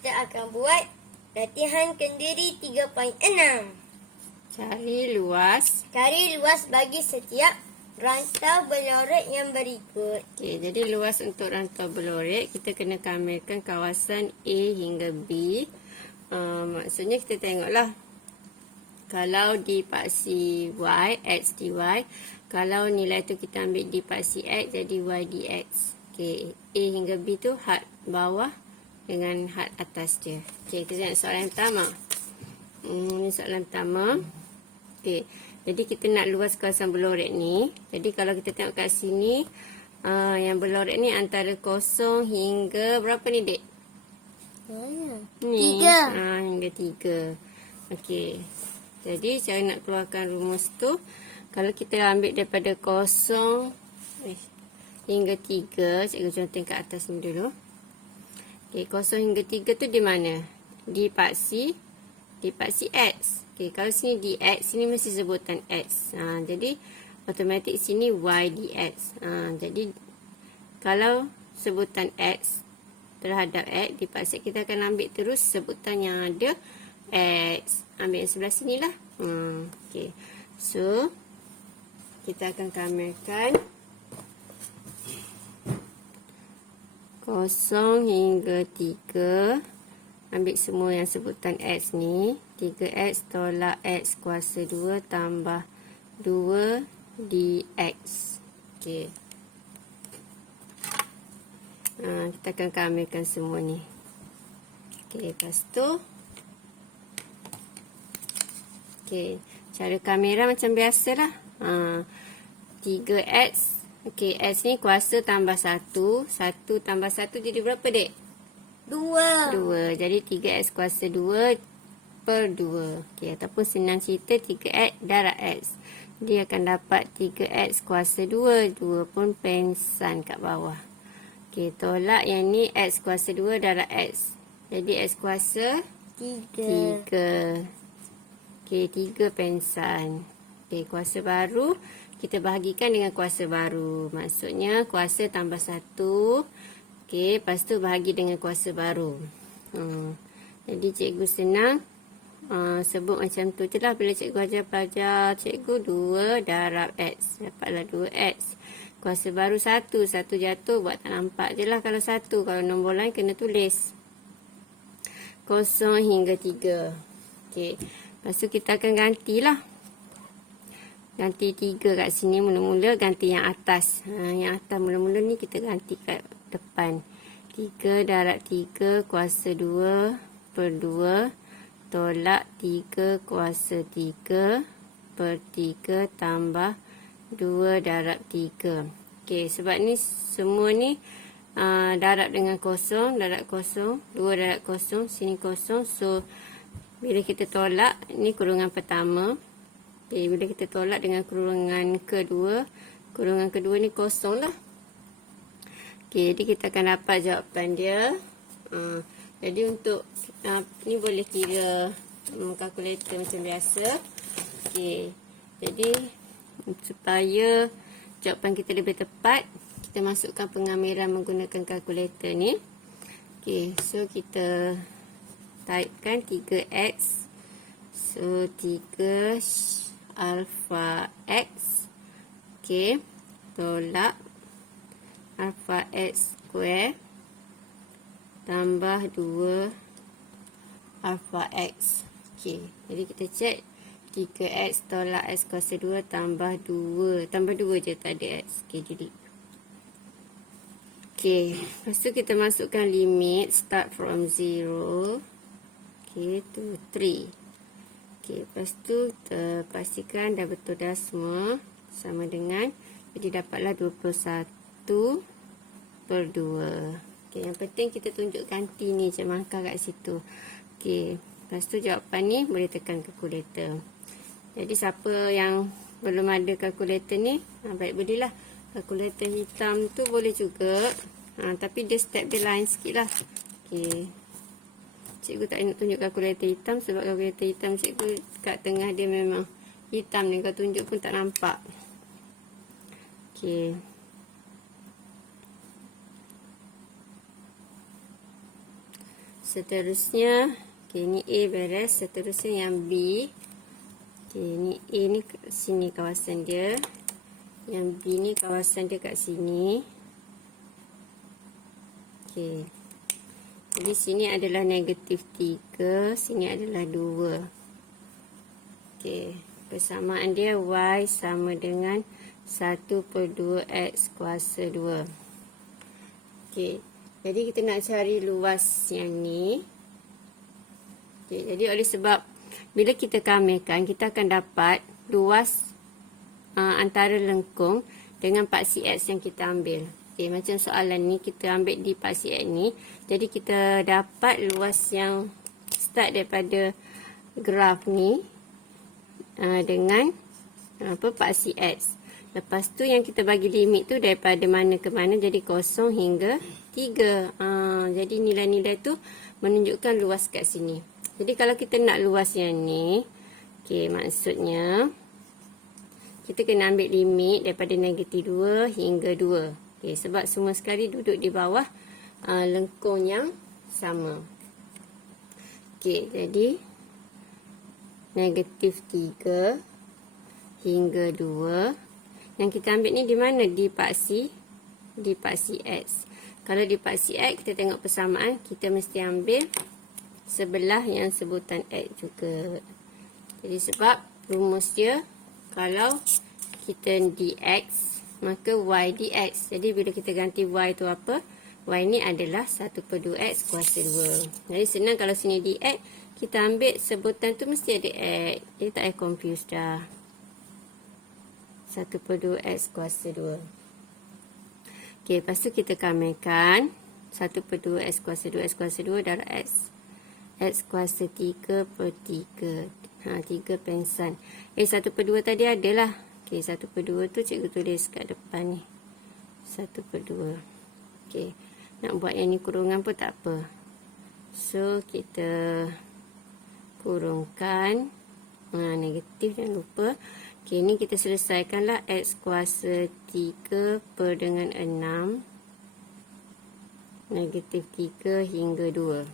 kita akan buat latihan kendiri 3.6. Cari luas. Cari luas bagi setiap rantau berlorek yang berikut. Okey, jadi luas untuk rantau berlorek, kita kena kamelkan kawasan A hingga B. Maksudnya kita tengoklah. Kalau di paksi Y, X dy. Kalau nilai tu kita ambil di paksi X, jadi Y dx. Okey, A hingga B tu had bawah dengan had atas dia. Okey, kita tengok soalan pertama. Ini soalan pertama. Okey, jadi kita nak luas kawasan berlorek ni. Jadi kalau kita tengok kat sini, yang berlorek ni antara 0 hingga berapa ni, Dek? Ni. 3. Hingga 3. Okey. Jadi cara nak keluarkan rumus tu, kalau kita ambil daripada 0 hingga 3, cikgu contoh kat atas ni dulu. Okey, 0 hingga 3 tu di mana? Di paksi X. Okey, kalau sini di X, sini mesti sebutan X. Jadi automatik sini Y dx. Jadi kalau sebutan X terhadap X di paksi, kita akan ambil terus sebutan yang ada X. Ambil yang sebelah sini lah. Okey. So kita akan kamelkan 0 hingga 3. Ambil semua yang sebutan X ni. 3X tolak X kuasa 2 tambah 2 dx. Okey. Kita akan kamelkan semua ni. Okey, lepas tu. Okey, cara kamera macam biasalah. 3X. Okey, X ni kuasa tambah 1. 1 tambah 1 jadi berapa, Dek? 2. Jadi 3X kuasa 2 per 2. Okey, ataupun senang cerita 3X darab X. Dia akan dapat 3X kuasa 2. 2 pun pensan kat bawah. Okey, tolak yang ni X kuasa 2 darab X. Jadi X kuasa 3. Okey, 3 pensan. Okey, kuasa baru kita bahagikan dengan kuasa baru. Maksudnya kuasa tambah 1. Okey, lepas tu bahagi dengan kuasa baru. Jadi cikgu senang sebut macam tu je lah. Bila cikgu ajar pelajar cikgu 2 darab X. Dapatlah 2X. Kuasa baru 1. 1 jatuh buat tak nampak je lah kalau 1. Kalau nombor lain kena tulis. 0 hingga 3. Okey. Lepas tu kita akan gantilah. Ganti 3 kat sini mula-mula, ganti yang atas. Yang atas mula-mula ni kita ganti kat depan. 3 darab 3 kuasa 2 per 2 tolak 3 kuasa 3 per 3 tambah 2 darab 3. Okey, sebab ni semua ni darab dengan kosong, darab kosong, 2 darab kosong, sini kosong. So bila kita tolak, ni kurungan pertama. Okay, bila kita tolak dengan kurungan kedua ni kosong lah. Okay, jadi kita akan dapat jawapan dia. Jadi untuk ni boleh kira kalkulator macam biasa. Okay, jadi supaya jawapan kita lebih tepat, kita masukkan pengamiran menggunakan kalkulator ni. Okay, so kita typekan 3X. So 3 alpha X. Okey. Tolak alpha X square tambah 2 alpha X. Okey. Jadi kita cek 3X tolak X kuasa 2 tambah 2. Tambah 2 je, tak ada X. Okey, jadi. Okey. Lepas tu kita masukkan limit start from 0. Okey, to 3. Okey, lepas tu kita pastikan dah betul dah semua. Sama dengan, jadi dapatlah 21 per 2. Okey, yang penting kita tunjuk ganti ni macam angka kat situ. Okey, lepas tu jawapan ni boleh tekan kalkulator. Jadi siapa yang belum ada kalkulator ni, baik belilah. Kalkulator hitam tu boleh juga. Tapi dia step dia lain sikit lah. Okey. Cikgu tak nak tunjuk kalkulator hitam sebab kalkulator hitam cikgu kat tengah dia memang hitam ni. Kalau tunjuk pun tak nampak. Okey. Seterusnya, okey, ni A beres. Seterusnya yang B. Okey, ni A ni sini kawasan dia. Yang B ni kawasan dia kat sini. Okey. Jadi sini adalah negatif 3, sini adalah 2. Okey. Persamaan dia Y sama dengan 1/2X kuasa 2. Okey. Jadi kita nak cari luas yang ni. Okey. Jadi oleh sebab bila kita kamelkan, kita akan dapat luas antara lengkung dengan paksi X yang kita ambil. Okey, macam soalan ni kita ambil di paksi X ni. Jadi kita dapat luas yang start daripada graf ni dengan paksi X. Lepas tu yang kita bagi limit tu daripada mana ke mana, jadi 0 hingga 3. Jadi nilai-nilai tu menunjukkan luas kat sini. Jadi kalau kita nak luas yang ni, okey, maksudnya kita kena ambil limit daripada negatif 2 hingga 2. Okey, sebab semua sekali duduk di bawah lengkung yang sama. Okey, jadi negatif 3 hingga 2. Yang kita ambil ni di mana? Di paksi X. Kalau di paksi X, kita tengok persamaan, kita mesti ambil sebelah yang sebutan X juga. Jadi sebab rumus dia, kalau kita dx, maka y dx. Jadi bila kita ganti y tu apa? Y ni adalah 1/2x kuasa 2. Jadi senang kalau sini dx, kita ambil sebutan tu mesti ada x. Jadi tak payah confuse dah. 1/2x kuasa 2. Okey, lepas tu kita kamelkan 1/2x kuasa 2x kuasa 2 darab x. X kuasa 3/3. 3 pengsan. 1/2 tadi adalah. Okey, 1/2 tu cikgu tulis kat depan ni. 1/2. Okey, nak buat yang ni kurungan pun tak apa. So, kita kurungkan. Negatif jangan lupa. Okey, ni kita selesaikanlah X kuasa 3/6. Negatif 3 hingga 2.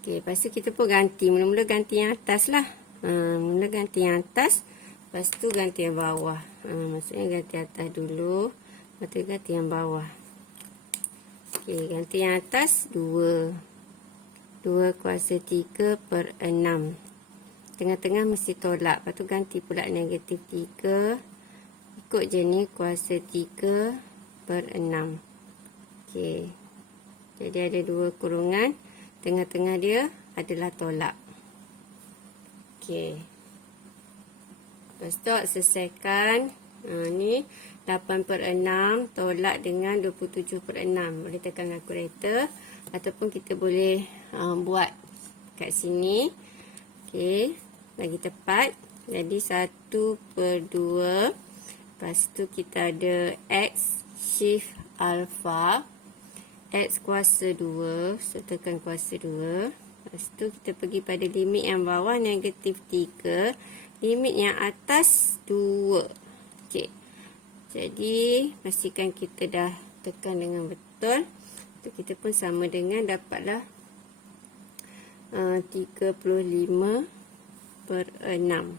Okey, lepas tu kita pun ganti. Mula-mula ganti yang atas lah. Mula ganti yang atas. Lepas tu ganti yang bawah. Maksudnya ganti atas dulu. Lepas tu ganti yang bawah. Okey, ganti yang atas 2. 2 kuasa 3/6. Tengah-tengah mesti tolak. Lepas tu ganti pula negatif 3. Ikut je ni kuasa 3/6. Okey. Jadi ada 2 kurungan. Tengah-tengah dia adalah tolak. Okey. Lepas tu selesaikan. Ni 8/6 tolak dengan 27/6. Boleh tekan kalkulator. Ataupun kita boleh buat kat sini. Okey. Lagi tepat. Jadi 1/2. Lepas tu kita ada X shift alpha. X kuasa 2. So, tekan kuasa 2. Lepas tu kita pergi pada limit yang bawah negatif 3. Limit yang atas 2. Okey. Jadi, pastikan kita dah tekan dengan betul. Tu kita pun sama dengan dapatlah 35/6.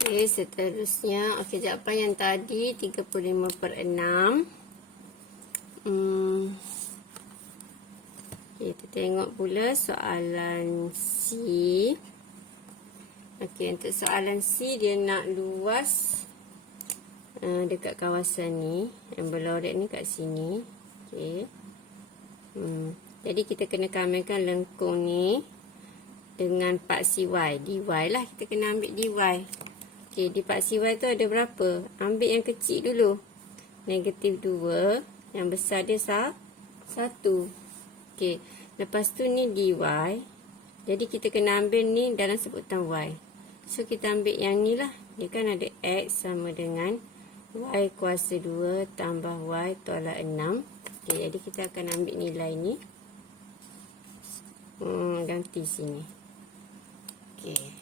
Okey, seterusnya. Okey, jawapan yang tadi 35/6. Kita tengok pula soalan C. Okey, untuk soalan C dia nak luas dekat kawasan ni. Yang berlorek ni kat sini. Okey. Jadi kita kena kamelkan lengkung ni dengan paksi Y. Dy lah. Kita kena ambil dy. Okey, di paksi Y tu ada berapa? Ambil yang kecil dulu. Negatif 2. Yang besar dia 1. Okey. Lepas tu ni dy. Jadi kita kena ambil ni dalam sebutan Y. So kita ambil yang ni lah. Dia kan ada X sama dengan Y kuasa 2 tambah Y tolak 6. Okey, jadi kita akan ambil nilai ni. Ganti sini. Okey.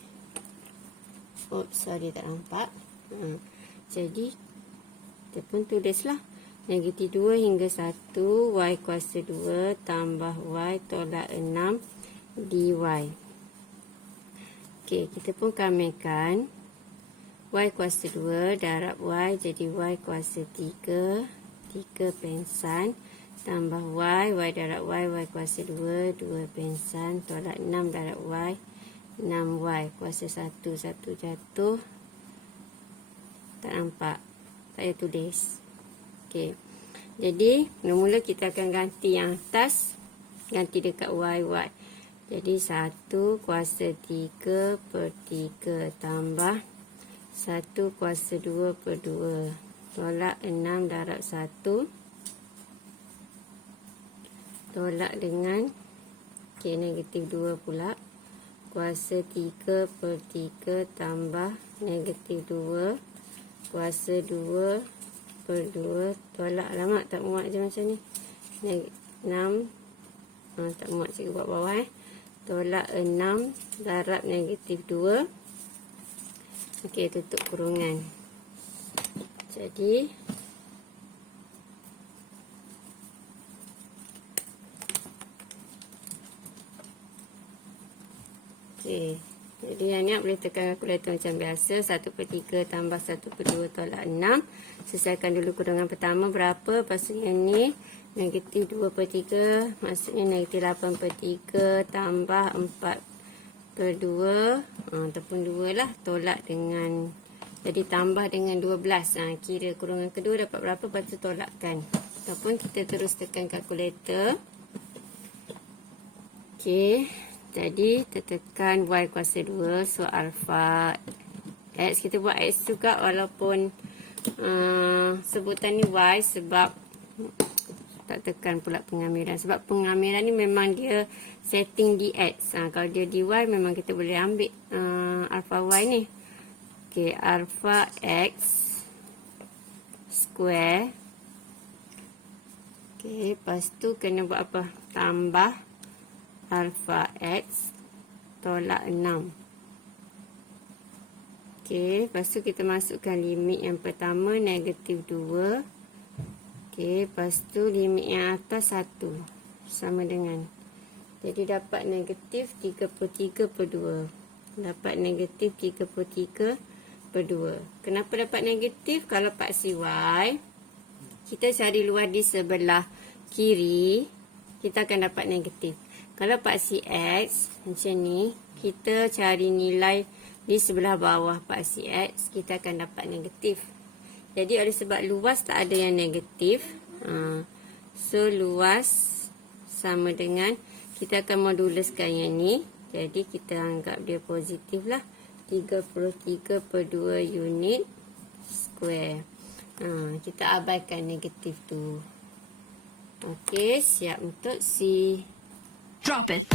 Oops, sorry tak nampak. Jadi kita pun tulislah negatif 2 hingga 1, y kuasa 2 tambah y tolak 6 dy. Okey, kita pun kamikan y kuasa 2 darab y jadi y kuasa 3, 3 pensan tambah y darab y kuasa 2, 2 pensan tolak 6 darab y, 6y kuasa 1, 1 jatuh. Tak nampak, tak payah tulis. Okey. Jadi, mula-mula kita akan ganti yang atas, ganti dekat y. Jadi 1 kuasa 3 per 3 tambah 1 kuasa 2 per 2 tolak 6 darab 1 tolak dengan negatif 2 pula, kuasa 3 per 3 tambah negatif 2 kuasa 2 per 2 tolak, alamak tak muat je macam ni, 6 tak muat, cikgu buat bawah tolak 6 darab negatif 2. Okey, tutup kurungan. Jadi okey, jadi yang ni boleh tekan kalkulator macam biasa. 1 per 3 tambah 1 per 2 tolak 6. Selesaikan dulu kurungan pertama berapa. Lepas tu yang ni negatif 2 per 3. Maksudnya negatif 8 per 3 tambah 4 per 2. Ataupun 2 lah. Tolak dengan, jadi tambah dengan 12. Kira kurungan kedua dapat berapa. Lepas tu tolakkan. Ataupun kita terus tekan kalkulator. Okey. Jadi, tertekan y kuasa 2. So, alpha x. Kita buat x juga walaupun sebutan ni y sebab tak tekan pula pengamiran. Sebab pengamiran ni memang dia setting di x. Kalau dia di y memang kita boleh ambil alpha y ni. Okey, alpha x square. Okey, lepas tu kena buat apa? Tambah alpha x tolak 6. Okey, lepas tu kita masukkan limit yang pertama negatif 2. Okey, lepas tu limit yang atas 1 sama dengan, jadi dapat negatif 3 per 3 per 2. Dapat negatif 3 per 3 per 2. Kenapa dapat negatif? Kalau paksi y, kita cari luar di sebelah kiri, kita akan dapat negatif. Kalau paksi x macam ni, kita cari nilai di sebelah bawah paksi x, kita akan dapat negatif. Jadi oleh sebab luas tak ada yang negatif, so luas sama dengan, kita akan moduluskan yang ni. Jadi kita anggap dia positif lah. 33 per 2 unit square. Kita abaikan negatif tu. Okey, siap untuk C. Drop it.